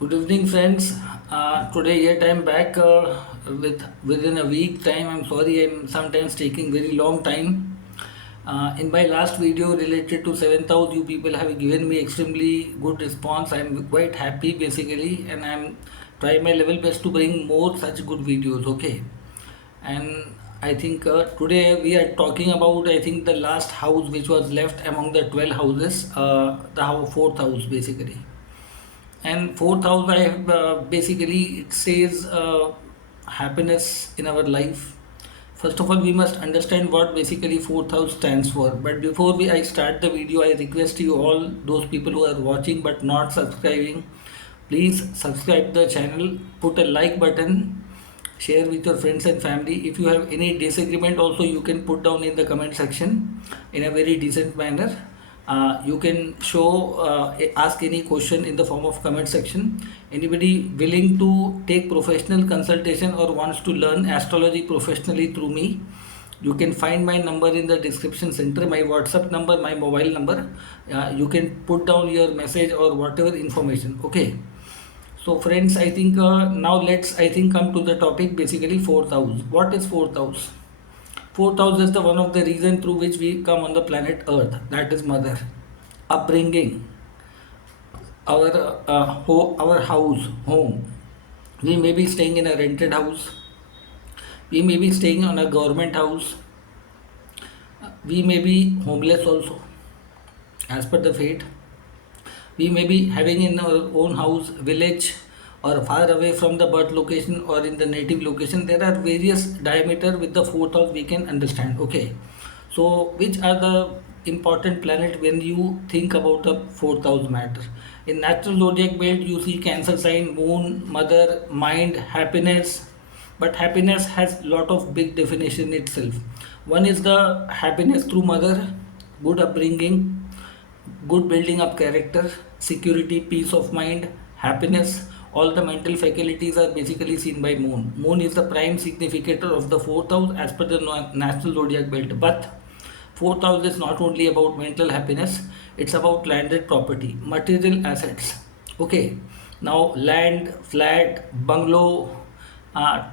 Good evening, friends. Today yet I'm back within a week time. I'm sorry, I'm sometimes taking very long time. In my last video related to seventh house, you people have given me extremely good response. I'm quite happy basically, and I'm trying my level best to bring more such good videos. Okay, and I think today we are talking about I think the last house which was left among the 12 houses, fourth house basically. And fourth house, I have basically it says happiness in our life. First of all, we must understand what basically fourth house stands for. But before I start the video, I request you all, those people who are watching but not subscribing, please subscribe the channel, put a like button, share with your friends and family. If you have any disagreement, also you can put down in the comment section in a very decent manner. You can ask any question in the form of comment section. Anybody willing to take professional consultation or wants to learn astrology professionally through me, you can find my number in the description center, my WhatsApp number, my mobile number. You can put down your message or whatever information. Okay. So friends, I think now let's I think come to the topic basically fourth house. What is fourth house? Fourth house is the one of the reason through which we come on the planet Earth. That is mother, upbringing, our house, home. We may be staying in a rented house. We may be staying on a government house. We may be homeless also, as per the fate. We may be having in our own house, village, or far away from the birth location or in the native location. There are various diameter with the fourth house we can understand. Okay, so which are the important planet when you think about the fourth house matter? In natural zodiac belt, you see Cancer sign, Moon, Mother, Mind, Happiness. But happiness has lot of big definition itself. One is the happiness through mother, good upbringing, good building up character, security, peace of mind, happiness. All the mental faculties are basically seen by moon. Moon is the prime significator of the fourth house as per the national zodiac belt. But fourth house is not only about mental happiness, it's about landed property, material assets. Okay, now land, flat, bungalow,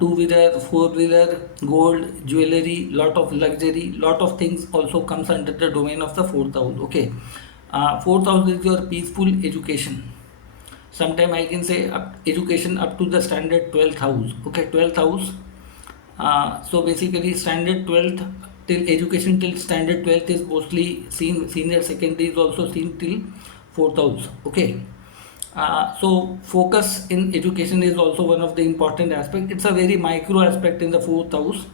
two-wheeler, four-wheeler, gold, jewelry, lot of luxury, lot of things also comes under the domain of the fourth house. Okay, fourth house is your peaceful education. Sometime I can say education up to the standard 12th house. Okay, 12th house. So basically, standard 12th till education till standard 12th is mostly seen. Senior secondary is also seen till fourth house. Okay. So focus in education is also one of the important aspect. It's a very micro aspect in the fourth house.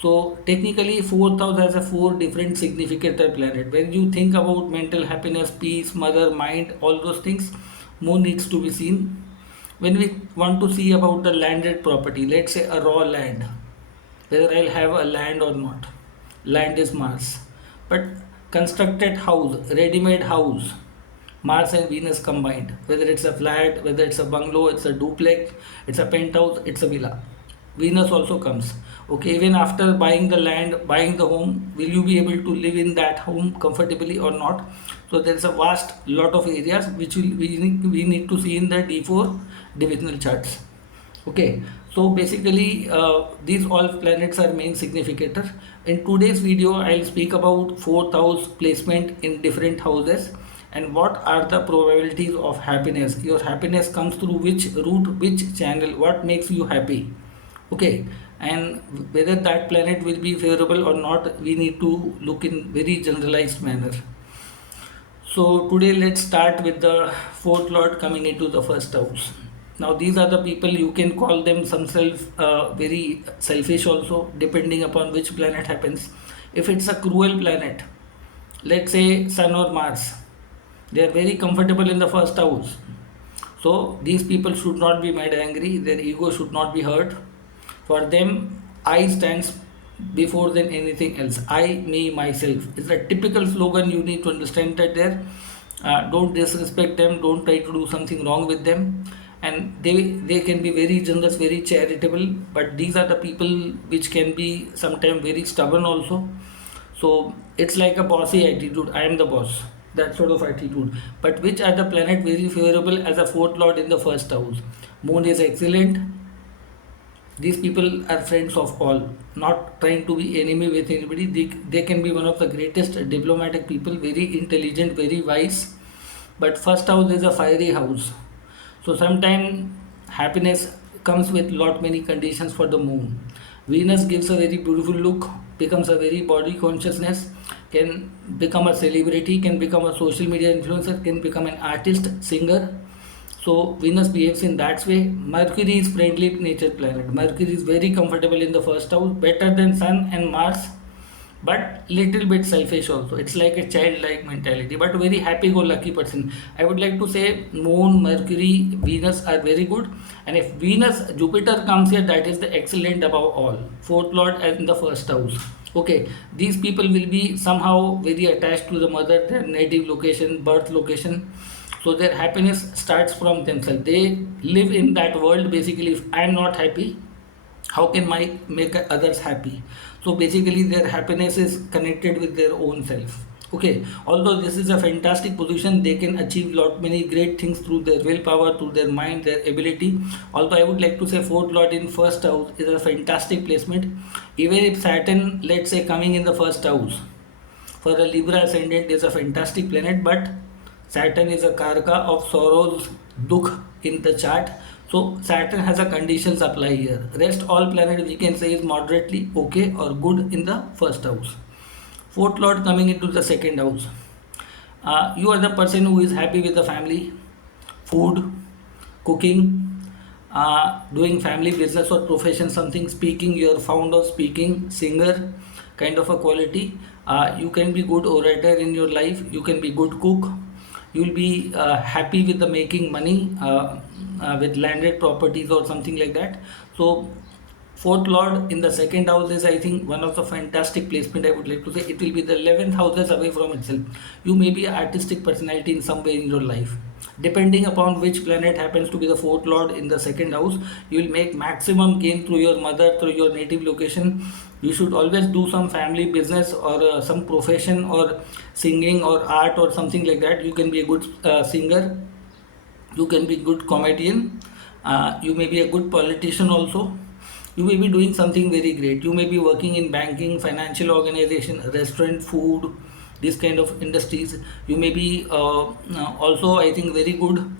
So technically, fourth house has a four different significant planet. When you think about mental happiness, peace, mother, mind, all those things, moon needs to be seen. When we want to see about the landed property, let's say a raw land, whether I'll have a land or not. Land is Mars, but constructed house, ready-made house, Mars and Venus combined, whether it's a flat, whether it's a bungalow, it's a duplex, it's a penthouse, it's a villa. Venus also comes. Okay, even after buying the land, buying the home, will you be able to live in that home comfortably or not? So there's a vast lot of areas which we need to see in the D4 divisional charts. Okay, so basically these all planets are main significator. In today's video, I'll speak about fourth house placement in different houses and what are the probabilities of happiness. Your happiness comes through which route, which channel, what makes you happy. Okay, and whether that planet will be favorable or not, we need to look in very generalized manner. So today let's start with the fourth lord coming into the first house. Now these are the people, you can call them themselves very selfish also, depending upon which planet happens. If it's a cruel planet, let's say Sun or Mars, they are very comfortable in the first house. So these people should not be made angry, their ego should not be hurt. For them, I stands before than anything else. I, me, myself. It's a typical slogan. You need to understand that there. Don't disrespect them. Don't try to do something wrong with them. And they can be very generous, very charitable. But these are the people which can be sometimes very stubborn also. So it's like a bossy attitude. I am the boss. that sort of attitude. But which are the planet very favorable as a fourth lord in the first house? Moon is excellent. These people are friends of all, not trying to be enemy with anybody. They can be one of the greatest diplomatic people, very intelligent, very wise. But first house is a fiery house, so sometimes happiness comes with lot many conditions for the moon. Venus gives a very beautiful look, becomes a very body consciousness, can become a celebrity, can become a social media influencer, can become an artist, singer. So Venus behaves in that way. Mercury is friendly nature planet. Mercury is very comfortable in the first house, better than Sun and Mars, but little bit selfish also. It's like a childlike mentality, but very happy-go-lucky person. I would like to say Moon, Mercury, Venus are very good. And if Venus, Jupiter comes here, that is the excellent above all. Fourth lord in the first house. Okay, these people will be somehow very attached to the mother, their native location, birth location, so their happiness starts from themselves. They live in that world. Basically, if I am not happy, how can I make others happy? So basically their happiness is connected with their own self. Okay, although this is a fantastic position, they can achieve lot many great things through their willpower, through their mind, their ability. Although I would like to say fourth lord in first house is a fantastic placement. Even if Saturn, let's say, coming in the first house for a Libra ascendant is a fantastic planet, but Saturn is a karaka of sorrows, dukh in the chart. So Saturn has a conditions apply here. Rest all planet we can say is moderately okay or good in the first house. Fourth lord coming into the second house. You are the person who is happy with the family, food, cooking, doing family business or profession, something, speaking. You are fond of speaking, singer, kind of a quality. You can be good orator in your life. You can be good cook. You will be happy with the making money with landed properties or something like that. So fourth lord in the second house is, I think, one of the fantastic placement. I would like to say it will be the 11th houses away from itself. You may be an artistic personality in some way in your life. Depending upon which planet happens to be the fourth lord in the second house, you will make maximum gain through your mother, through your native location. You should always do some family business or some profession or singing or art or something like that. You can be a good singer, you can be good comedian, you may be a good politician also. You may be doing something very great. You may be working in banking, financial organization, restaurant, food, this kind of industries. You may be also, I think, very good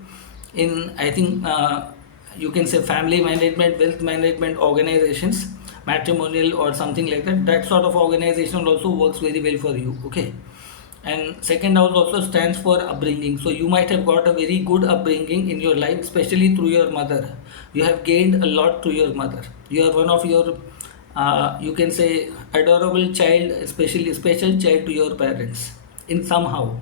in, I think, you can say family management, wealth management organizations, matrimonial or something like that. That sort of organization also works very well for you. Okay. And second house also stands for upbringing. So you might have got a very good upbringing in your life, especially through your mother. You have gained a lot through your mother. You are one of your, you can say, adorable child, especially special child to your parents in somehow.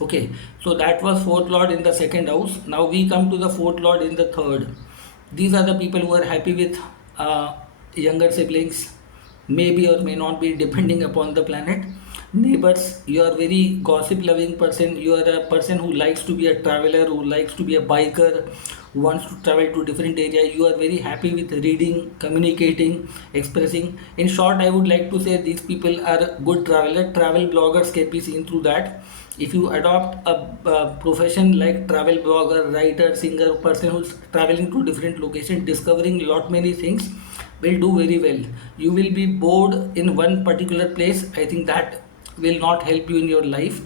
Okay, so that was fourth lord in the second house. Now we come to the fourth lord in the third. These are the people who are happy with younger siblings, maybe or may not be, depending upon the planet. Neighbors, you are very gossip loving person. You are a person who likes to be a traveler, who likes to be a biker, who wants to travel to different area. You are very happy with reading, communicating, expressing. In short, I would like to say these people are good traveler. Travel bloggers can be seen through that. If you adopt a profession like travel blogger, writer, singer, person who's traveling to different locations, discovering lot many things, will do very well. You will be bored in one particular place. I think that will not help you in your life.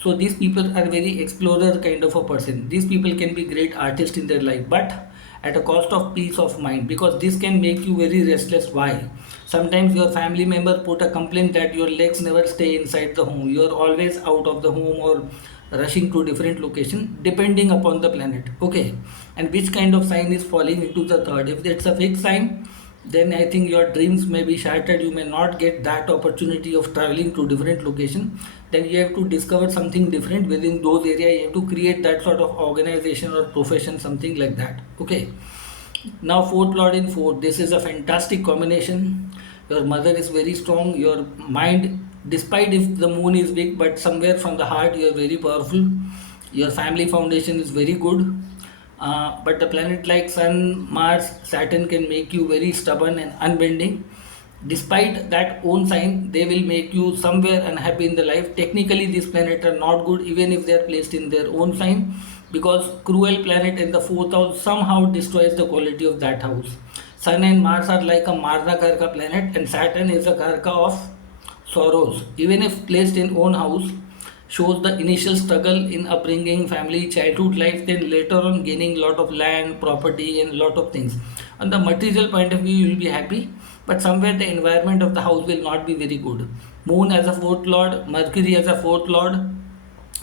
So these people are very explorer kind of a person. These people can be great artists in their life, but at a cost of peace of mind, because this can make you very restless. Why? Sometimes your family member put a complaint that your legs never stay inside the home. You are always out of the home or rushing to different location, depending upon the planet. Okay, and which kind of sign is falling into the third? If it's a fixed sign, then I think your dreams may be shattered. You may not get that opportunity of traveling to different location. Then you have to discover something different within those area. You have to create that sort of organization or profession, something like that. Okay, now fourth lord in fourth, this is a fantastic combination. Your mother is very strong. Your mind, despite if the moon is weak, but somewhere from the heart you are very powerful. Your family foundation is very good. But the planet like Sun, Mars, Saturn can make you very stubborn and unbending. Despite that own sign, they will make you somewhere unhappy in the life. Technically, these planets are not good even if they are placed in their own sign, because cruel planet in the fourth house somehow destroys the quality of that house. Sun and Mars are like a Marna Karka planet, and Saturn is a Karka of sorrows. Even if placed in own house, shows the initial struggle in upbringing, family, childhood life, then later on gaining lot of land, property, and lot of things. On the material point of view, you will be happy, but somewhere the environment of the house will not be very good. Moon as a fourth lord, Mercury as a fourth lord,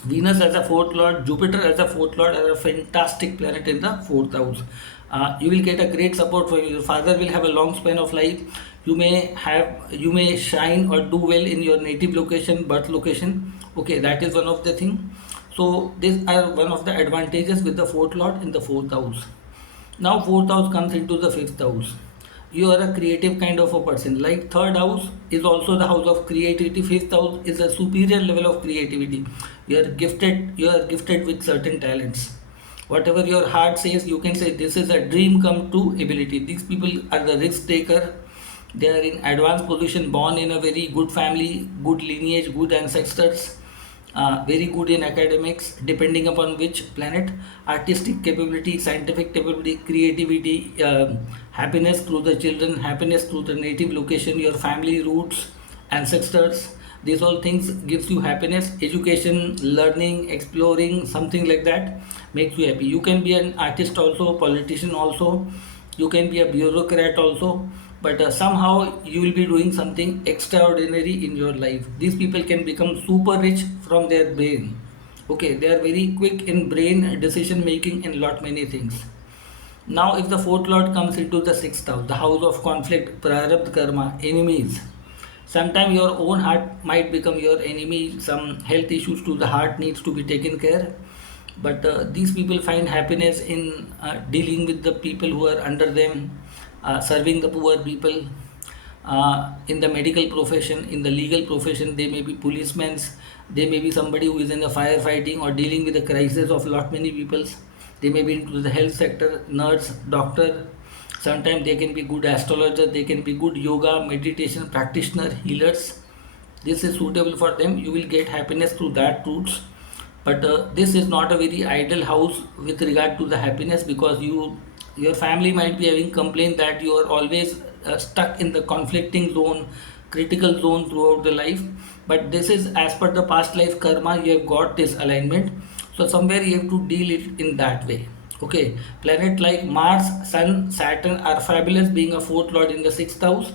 Venus as a fourth lord, Jupiter as a fourth lord are a fantastic planet in the fourth house. You will get a great support from your father. Will have a long span of life. You may shine or do well in your native location, birth location. Okay, that is one of the thing. So these are one of the advantages with the fourth lord in the fourth house. Now fourth house comes into the fifth house. You are a creative kind of a person. Like third house is also the house of creativity. Fifth house is a superior level of creativity. You are gifted with certain talents. Whatever your heart says, you can say this is a dream come true ability. These people are the risk taker. They are in advanced position, born in a very good family, good lineage, good ancestors, very good in academics, depending upon which planet, artistic capability, scientific capability, creativity, happiness through the children, happiness through the native location, your family roots, ancestors. These all things gives you happiness. Education, learning, exploring, something like that makes you happy. You can be an artist also, politician also, you can be a bureaucrat also, but somehow you will be doing something extraordinary in your life. These people can become super rich from their brain. Okay, they are very quick in brain decision making in lot many things. Now if the fourth lord comes into the sixth house, the house of conflict, prarabdha karma, enemies, sometimes your own heart might become your enemy. Some health issues to the heart needs to be taken care, but these people find happiness in dealing with the people who are under them, serving the poor people. In the medical profession, in the legal profession, they may be policemen, they may be somebody who is in the firefighting or dealing with the crisis of lot many peoples. They may be into the health sector, nurse, doctor. Sometimes they can be good astrologer, they can be good yoga, meditation practitioner, healers. This is suitable for them. You will get happiness through that routes, but this is not a very ideal house with regard to the happiness, because your family might be having complaint that you are always stuck in the conflicting zone, critical zone throughout the life. But this is as per the past life karma, you have got this alignment, so somewhere you have to deal it in that way. Okay, planet like Mars, Sun, Saturn are fabulous, being a fourth lord in the sixth house.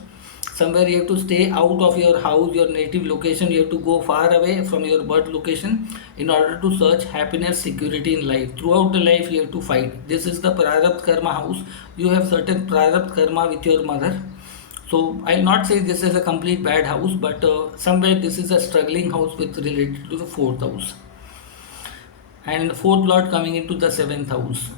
Somewhere you have to stay out of your house, your native location. You have to go far away from your birth location in order to search happiness, security in life. Throughout the life you have to fight. This is the prarabdha karma house. You have certain prarabdha karma with your mother. So I'll not say this is a complete bad house, but somewhere this is a struggling house with related to the fourth house. And fourth lord coming into the seventh house.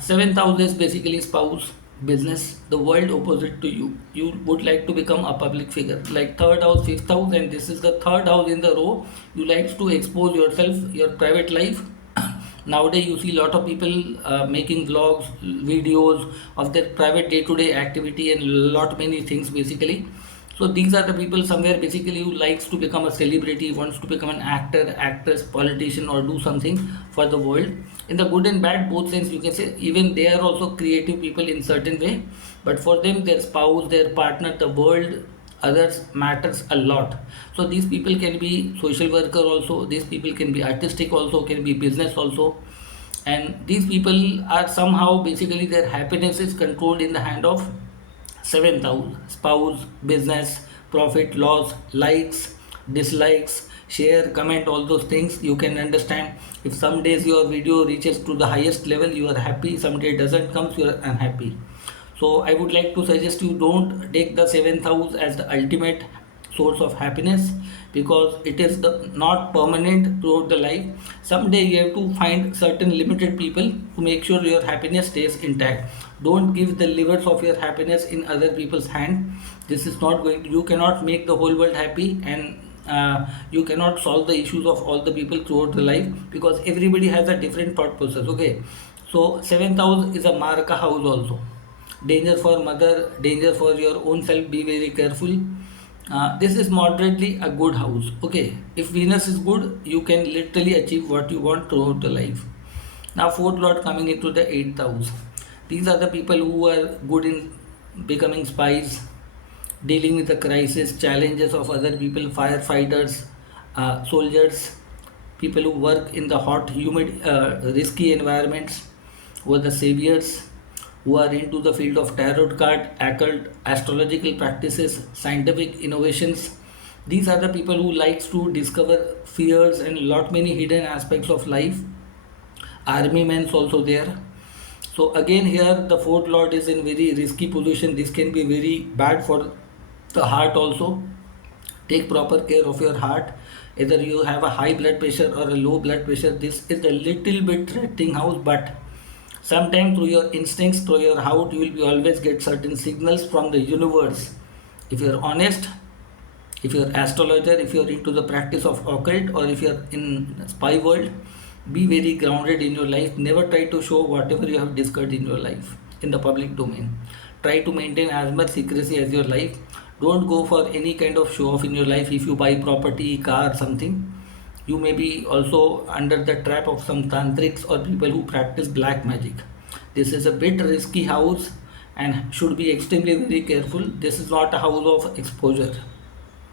Seventh house is basically spouse, business, the world opposite to you would like to become a public figure. Like third house, fifth house, and this is the third house in the row. You like to expose yourself, your private life. Nowadays you see a lot of people making vlogs, videos of their private day-to-day activity and lot many things basically. So these are the people somewhere basically who likes to become a celebrity, wants to become an actor, actress, politician, or do something for the world. In the good and bad, both sense you can say, even they are also creative people in certain way. But for them, their spouse, their partner, the world, others matters a lot. So these people can be social worker also. These people can be artistic also, can be business also. And these people are somehow basically their happiness is controlled in the hand of seventh house, spouse, business, profit, loss, likes, dislikes, share, comment, all those things you can understand. If some days your video reaches to the highest level, you are happy. Some day doesn't come, you are unhappy. So I would like to suggest you don't take the seventh house as the ultimate source of happiness, because it is the not permanent throughout the life. Someday you have to find certain limited people to make sure your happiness stays intact. Don't give the levers of your happiness in other people's hand. This is not going, you cannot make the whole world happy, and you cannot solve the issues of all the people throughout the life, because everybody has a different thought process. Okay, so seventh house is a marka house also. Danger for mother, danger for your own self, be very careful. This is moderately a good house. Okay, if Venus is good, you can literally achieve what you want throughout the life. Now, fourth lord coming into the eighth house. These are the people who are good in becoming spies, dealing with the crisis, challenges of other people, firefighters, soldiers, people who work in the hot, humid, risky environments, who are the saviors, who are into the field of tarot card, occult, astrological practices, scientific innovations. These are the people who likes to discover fears and lot many hidden aspects of life. Army men's also there. So again here the fourth lord is in very risky position. This can be very bad for the heart also. Take proper care of your heart. Either you have a high blood pressure or a low blood pressure, this is a little bit threatening house, but sometimes through your instincts, through your heart, you will be always get certain signals from the universe. If you are honest, if you're astrologer, if you're into the practice of occult, or if you're in spy world, be very grounded in your life. Never try to show whatever you have discovered in your life in the public domain. Try to maintain as much secrecy as your life. Don't go for any kind of show off in your life. If you buy property, car, something, you may be also under the trap of some tantrics or people who practice black magic. This is a bit risky house and should be extremely very careful. This is not a house of exposure.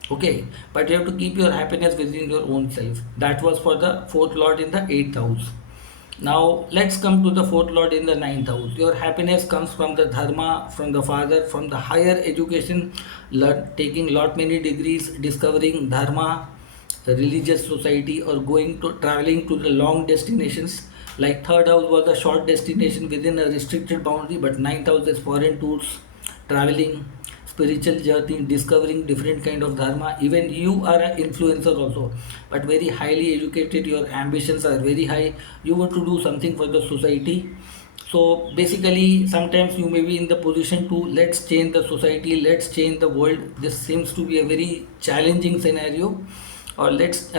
Okay, but you have to keep your happiness within your own self. That was for the fourth lord in the eighth house. Now let's come to the fourth lord in the ninth house. Your happiness comes from the dharma, from the father, from the higher education, taking lot many degrees, discovering dharma, religious society, or going to traveling to the long destinations. Like third house was a short destination within a restricted boundary, but ninth house is foreign tours, traveling, spiritual journey, discovering different kind of dharma. Even you are an influencer also, but very highly educated, your ambitions are very high, you want to do something for the society. So basically sometimes you may be in the position to let's change the society, let's change the world. This seems to be a very challenging scenario, or let's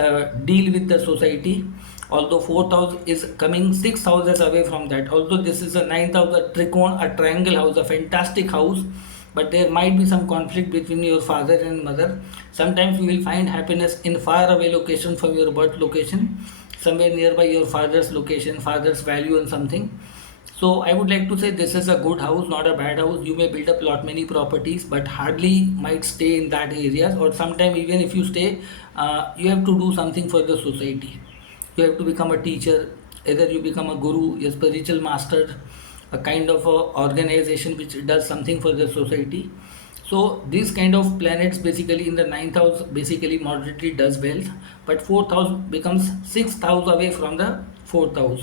deal with the society. Although fourth house is coming 6 houses away from that, although this is a ninth house, a tricone, a triangle house, a fantastic house, but there might be some conflict between your father and mother. Sometimes you will find happiness in far away location from your birth location, somewhere nearby your father's location, father's value and something. So I would like to say this is a good house, not a bad house. You may build up lot many properties, but hardly might stay in that areas. Or sometime even if you stay, you have to do something for the society. You have to become a teacher. Either you become a guru, a spiritual master, a kind of a organization which does something for the society. So these kind of planets basically in the ninth house basically moderately does well, but fourth house becomes sixth house away from the fourth house.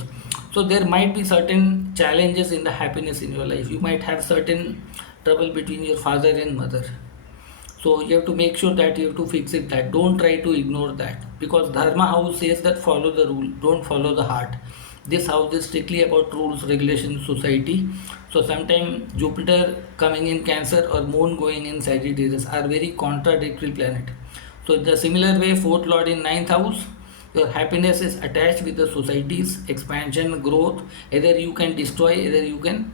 So there might be certain challenges in the happiness in your life. You might have certain trouble between your father and mother. So you have to make sure that you have to fix it, that don't try to ignore that, because dharma house says that follow the rule, don't follow the heart. This house is strictly about rules, regulations, society. So sometimes Jupiter coming in Cancer or Moon going in Sagittarius are very contradictory planet. So the similar way, fourth lord in ninth house, your happiness is attached with the society's expansion, growth. Either you can destroy, either you can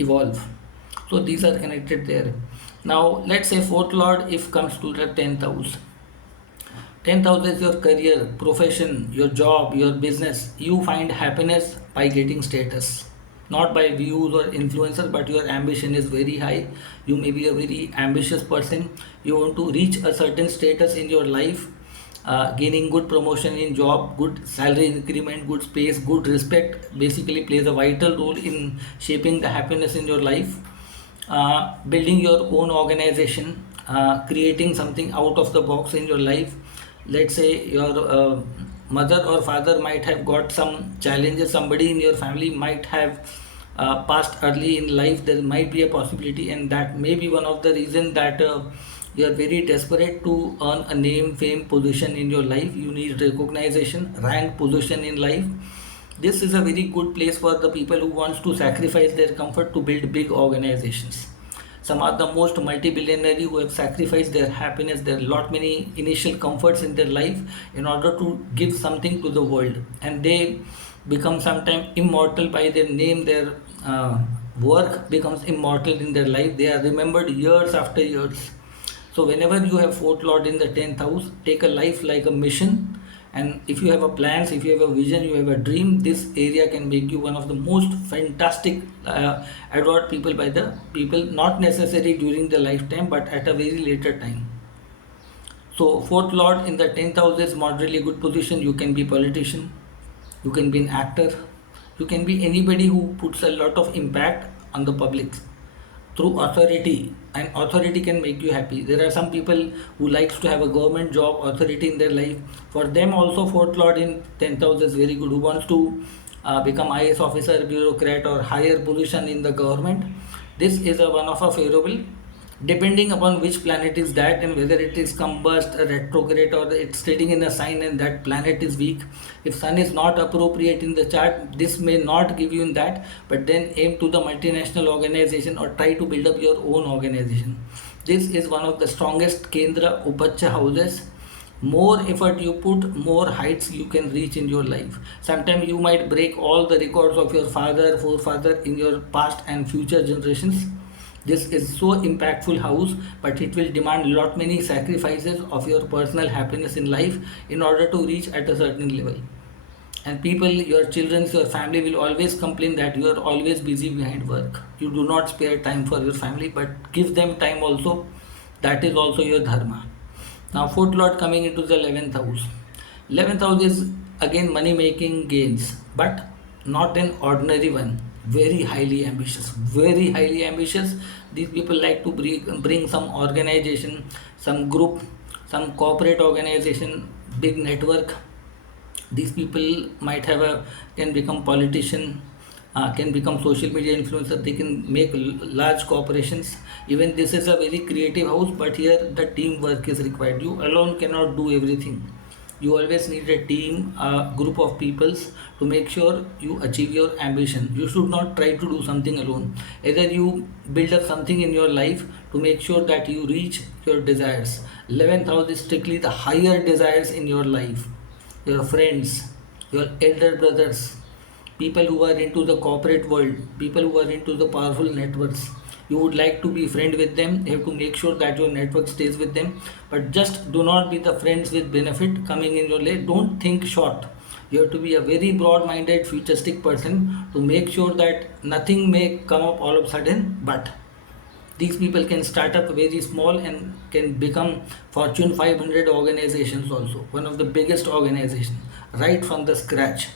evolve. So these are connected there. Now let's say fourth lord if comes to the 10th house. 10th house is your career, profession, your job, your business. You find happiness by getting status, not by views or influencers, but your ambition is very high. You may be a very ambitious person. You want to reach a certain status in your life, gaining good promotion in job, good salary increment, good space, good respect basically plays a vital role in shaping the happiness in your life. Building your own organization, creating something out of the box in your life. Let's say your mother or father might have got some challenges, somebody in your family might have passed early in life. There might be a possibility, and that may be one of the reasons that you are very desperate to earn a name, fame, position in your life. You need recognition, rank, position in life. This is a very good place for the people who wants to sacrifice their comfort to build big organizations. Some are the most multi-billionaire who have sacrificed their happiness, their lot many initial comforts in their life in order to give something to the world, and they become sometimes immortal by their name, their work becomes immortal in their life. They are remembered years after years. So whenever you have fourth lord in the 10th house, take a life like a mission. And if you have a plans, if you have a vision, you have a dream, this area can make you one of the most fantastic adored people by the people, not necessarily during the lifetime, but at a very later time. So fourth lord in the 10th house is moderately good position. You can be politician, you can be an actor, you can be anybody who puts a lot of impact on the public through authority, and authority can make you happy. There are some people who likes to have a government job, authority in their life. For them also fourth lord in 10th house is very good. Who wants to become IAS officer, bureaucrat, or higher position in the government, this is a one of a favorable, depending upon which planet is that, and whether it is combust, a retrograde, or it's sitting in a sign and that planet is weak. If sun is not appropriate in the chart, this may not give you in that, but then aim to the multinational organization or try to build up your own organization. This is one of the strongest Kendra Upacha houses. More effort you put, more heights you can reach in your life. Sometimes you might break all the records of your father, forefather in your past and future generations. This is so impactful house, but it will demand lot many sacrifices of your personal happiness in life in order to reach at a certain level. And people, your children, your family will always complain that you are always busy behind work. You do not spare time for your family, but give them time also. That is also your dharma. Now fourth lord coming into the 11th house. 11th house is again money making gains, but not an ordinary one. Very highly ambitious, very highly ambitious. These people like to bring some organization, some group, some corporate organization, big network. These people might have a, can become politician, can become social media influencer. They can make large corporations. Even this is a very creative house, but here the teamwork is required. You alone cannot do everything. You always need a team, a group of peoples to make sure you achieve your ambition. You should not try to do something alone. Either you build up something in your life to make sure that you reach your desires. 11th house is strictly the higher desires in your life. Your friends, your elder brothers, people who are into the corporate world, people who are into the powerful networks. You would like to be friend with them. You have to make sure that your network stays with them, but just do not be the friends with benefit coming in your life. Don't think short. You have to be a very broad minded futuristic person to make sure that nothing may come up all of a sudden, but these people can start up very small and can become Fortune 500 organizations also, one of the biggest organizations, right from the scratch.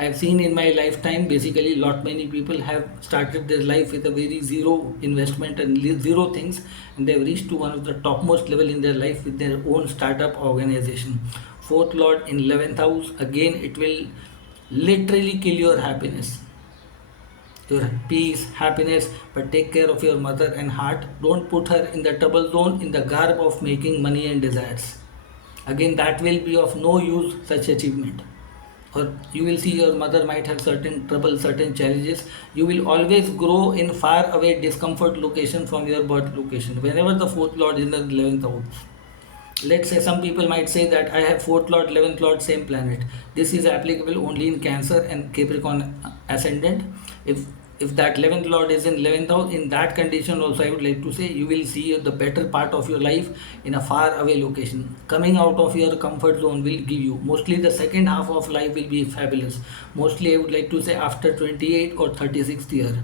I have seen in my lifetime basically lot many people have started their life with a very zero investment and zero things, and they have reached to one of the topmost level in their life with their own startup organization. Fourth lord in 11th house, again it will literally kill your happiness, your peace, happiness, but take care of your mother and heart. Don't put her in the trouble zone in the garb of making money and desires. Again, that will be of no use, such achievement. Or you will see your mother might have certain trouble, certain challenges. You will always grow in far away discomfort location from your birth location. Whenever the fourth lord is in the 11th house, let's say some people might say that I have fourth lord, 11th lord, same planet. This is applicable only in Cancer and Capricorn ascendant. If that 11th lord is in 11th house, in that condition also I would like to say you will see the better part of your life in a far away location. Coming out of your comfort zone will give you, mostly the second half of life will be fabulous. Mostly I would like to say after 28 or 36th year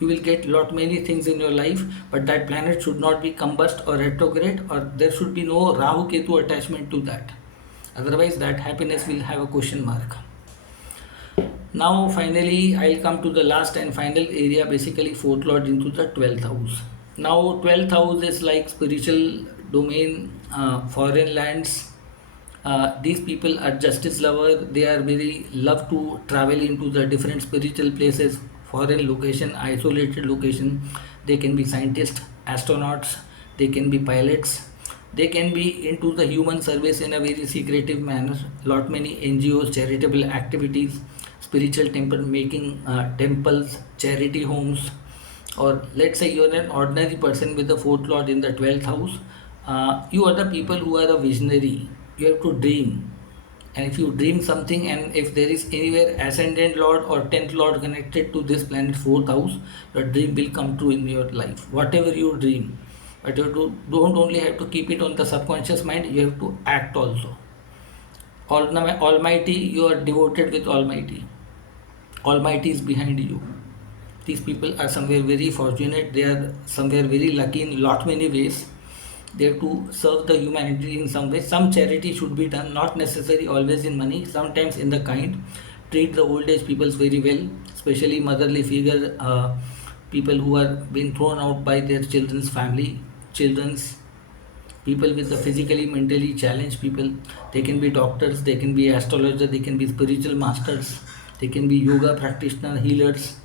you will get lot many things in your life, but that planet should not be combust or retrograde, or there should be no Rahu Ketu attachment to that. Otherwise that happiness will have a question mark. Now finally I'll come to the last and final area, basically fourth lord into the 12th house. Now 12th house is like spiritual domain, foreign lands. These people are justice lover. They are very love to travel into the different spiritual places, foreign location, isolated location. They can be scientists, astronauts, they can be pilots, they can be into the human service in a very secretive manner. Lot many NGOs, charitable activities, spiritual temple making, temples, charity homes. Or let's say you're an ordinary person with the fourth lord in the 12th house. You are the people who are a visionary. You have to dream. And if you dream something, and if there is anywhere ascendant lord or 10th lord connected to this planet, 4th house, your dream will come true in your life, whatever you dream. But you don't only have to keep it on the subconscious mind, you have to act also. Almighty, you are devoted with Almighty. Almighty is behind you. These people are somewhere very fortunate, they are somewhere very lucky in lot many ways. They have to serve the humanity in some way. Some charity should be done, not necessarily always in money, sometimes in the kind. Treat the old age peoples very well, especially motherly figure, people who are being thrown out by their children's family, children's people with the physically mentally challenged people. They can be doctors, they can be astrologers, they can be spiritual masters, they can be yoga practitioner, healers.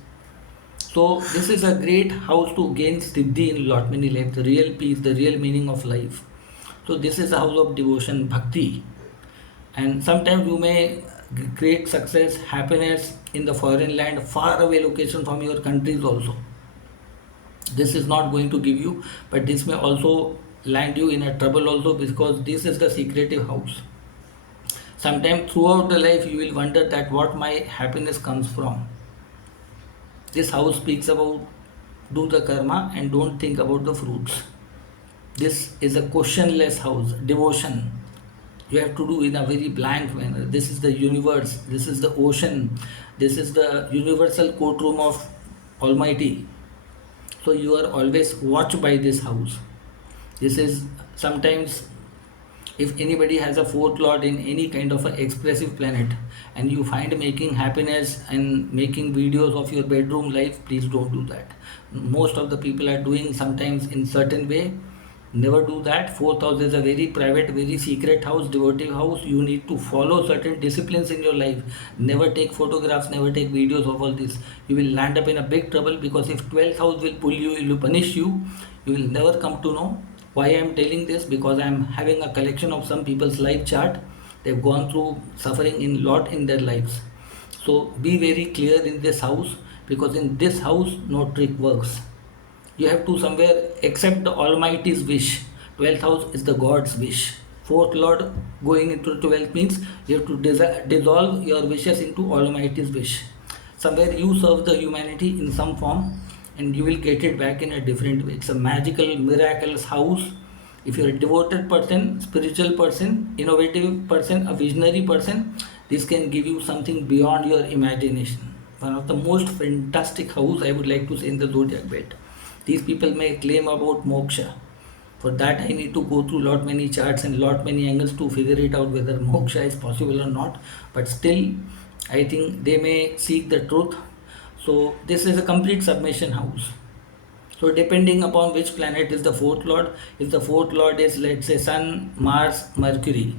So this is a great house to gain siddhi in lot many life, the real peace, the real meaning of life. So this is a house of devotion, bhakti. And sometimes you may create success, happiness in the foreign land, far away location from your countries also. This is not going to give you, but this may also land you in a trouble also, because this is the secretive house. Sometimes throughout the life you will wonder that what my happiness comes from. This house speaks about do the karma and don't think about the fruits. This is a questionless house, devotion. You have to do in a very blank manner. This is the universe, this is the ocean, this is the universal courtroom of Almighty. So you are always watched by this house. This is sometimes, if anybody has a 4th lord in any kind of an expressive planet and you find making happiness and making videos of your bedroom life, please don't do that. Most of the people are doing sometimes in certain way. Never do that. 4th house is a very private, very secret house, devotive house. You need to follow certain disciplines in your life. Never take photographs, never take videos of all this. You will land up in a big trouble, because if 12th house will pull you, it will punish you. You will never come to know. Why I am telling this? Because I am having a collection of some people's life chart. They've gone through suffering in lot in their lives. So be very clear in this house, because in this house no trick works. You have to somewhere accept the Almighty's wish. 12th house is the God's wish. 4th lord going into 12th means you have to dissolve your wishes into Almighty's wish. Somewhere you serve the humanity in some form, and you will get it back in a different way. It's a magical, miraculous house. If you're a devoted person, spiritual person, innovative person, a visionary person, this can give you something beyond your imagination. One of the most fantastic house, I would like to say, in the zodiac belt. These people may claim about moksha. For that I need to go through lot many charts and lot many angles to figure it out whether moksha is possible or not. But still, I think they may seek the truth. So this is a complete submission house. So depending upon which planet is the 4th lord, if the 4th lord is, let's say, Sun, Mars, Mercury,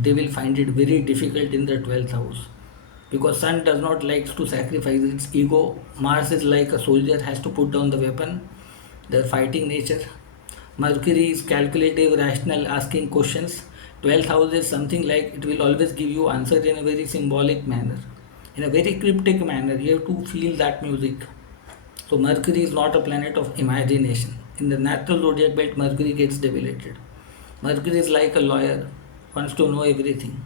they will find it very difficult in the 12th house, because Sun does not like to sacrifice its ego. Mars is like a soldier, has to put down the weapon, the fighting nature. Mercury is calculative, rational, asking questions. 12th house is something like it will always give you answer in a very symbolic manner, in a very cryptic manner. You have to feel that music. So Mercury is not a planet of imagination. In the natural zodiac belt, Mercury gets debilitated. Mercury is like a lawyer, wants to know everything.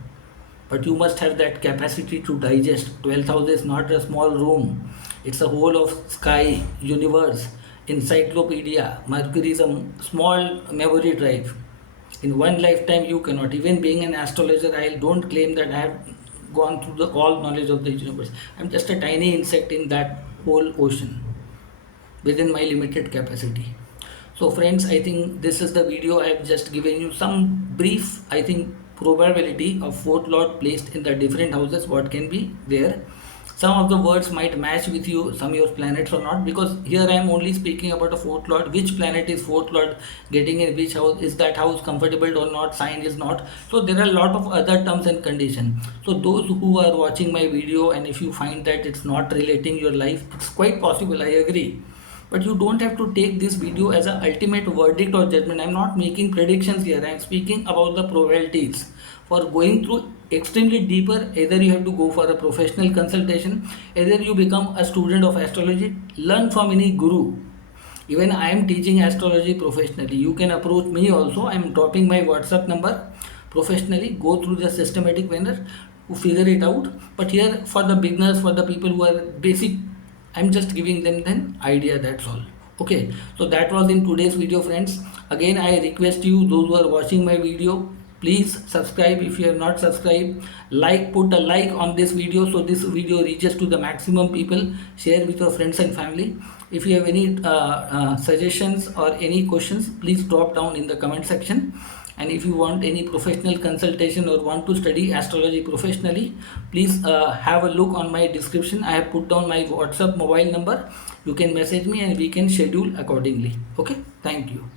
But you must have that capacity to digest. 12th house is not a small room. It's a whole of sky, universe, encyclopedia. Mercury is a small memory drive. In one lifetime you cannot. Even being an astrologer, I don't claim that I have gone through the all knowledge of the universe. I'm just a tiny insect in that whole ocean, within my limited capacity. So friends, I think this is the video. I have just given you some brief, I think, probability of 4th lord placed in the different houses, what can be there. Some of the words might match with you, some of your planets or not, because here I am only speaking about a 4th lord. Which planet is 4th lord getting in which house? Is that house comfortable or not? Sign is not. So there are a lot of other terms and conditions. So those who are watching my video, and if you find that it's not relating your life, it's quite possible, I agree. But you don't have to take this video as an ultimate verdict or judgment. I'm not making predictions here. I'm speaking about the probabilities. For going through extremely deeper, either you have to go for a professional consultation, either you become a student of astrology, learn from any guru. Even I am teaching astrology professionally. You can approach me also. I am dropping my WhatsApp number. professionally, go through the systematic manner to figure it out. But here for the beginners, for the people who are basic, I'm just giving them an idea, that's all. Okay, so that was in today's video, friends. Again, I request you, those who are watching my video, please subscribe if you have not subscribed. Like, put a like on this video so this video reaches to the maximum people. Share with your friends and family. If you have any suggestions or any questions, please drop down in the comment section. And if you want any professional consultation or want to study astrology professionally, please have a look on my description. I have put down my WhatsApp mobile number. You can message me and we can schedule accordingly. Okay, thank you.